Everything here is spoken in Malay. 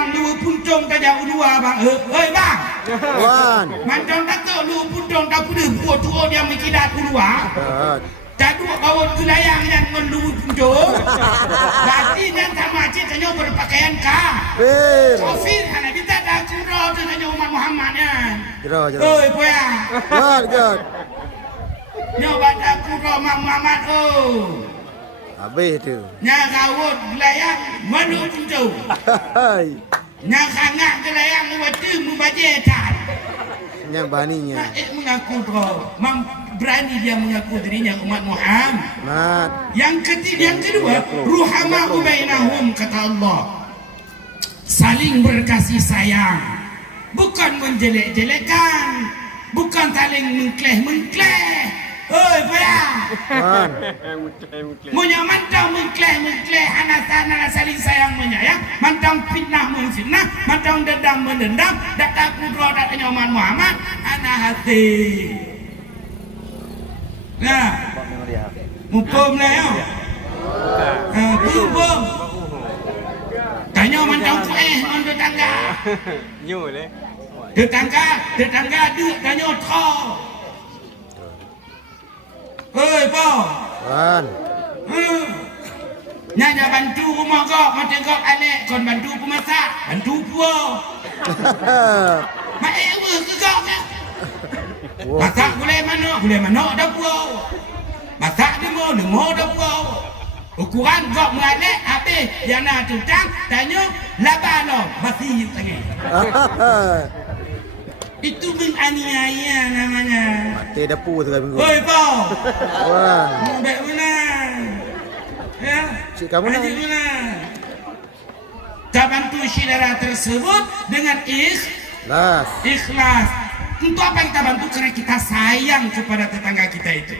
bang lu puncong tak jauh dua bang. Bang. Wan. Macam tak tahu lu puncong tak pernah buat tua dia mengidat dua. Tak dua kawan kelayang yang menlu puncong. Berarti yang sama cik tanya berpakaian kah? Sofir hanya kita dah kurau tu tanya umat Muhammad kan. Jero. Puya. God. Nyoba dah kurau umat Muhammad Habis tu. Nya kawut kelayang menlu puncong. Hai. Nya kangak kelayang waktu membaca tak. Yang baninya. Mengaku kau, berani dia mengaku dirinya umat Muhammad. Yang kedua, ruhama ubainahum kata Allah. Saling berkasih sayang, bukan menjelek-jelekan, bukan saling mengkleh. Payah. Munya mantang mengkleh, anak saling sayang menyayang, mantang fitnah memfitnah, mantang dendam mendendam, dak kudro dak nyoman Muhammad, anak hati. Nah, mupum lah yo. Mupum. Tanya mantang on tetangga. Nyu le. Tetangga duk tanya tho. Po. Wan. Nanya bantu rumah kau, macam kau alek kon bantu pemasak, bantu puo. Mak ewe ke kau kan? Masak boleh mana dah puo. Masak demo dah puo. Ukuran kau mengalek habis yang nak tutang tanya laban masih lagi. Itu menganiaya namanya. Mati depu tu minggu. Po. Wan. Mudah mana? Ya. Cik kamu nak? Tak bantu saudara tersebut dengan Las. ikhlas. Untuk apa kita bantu? Karena kita sayang kepada tetangga kita itu.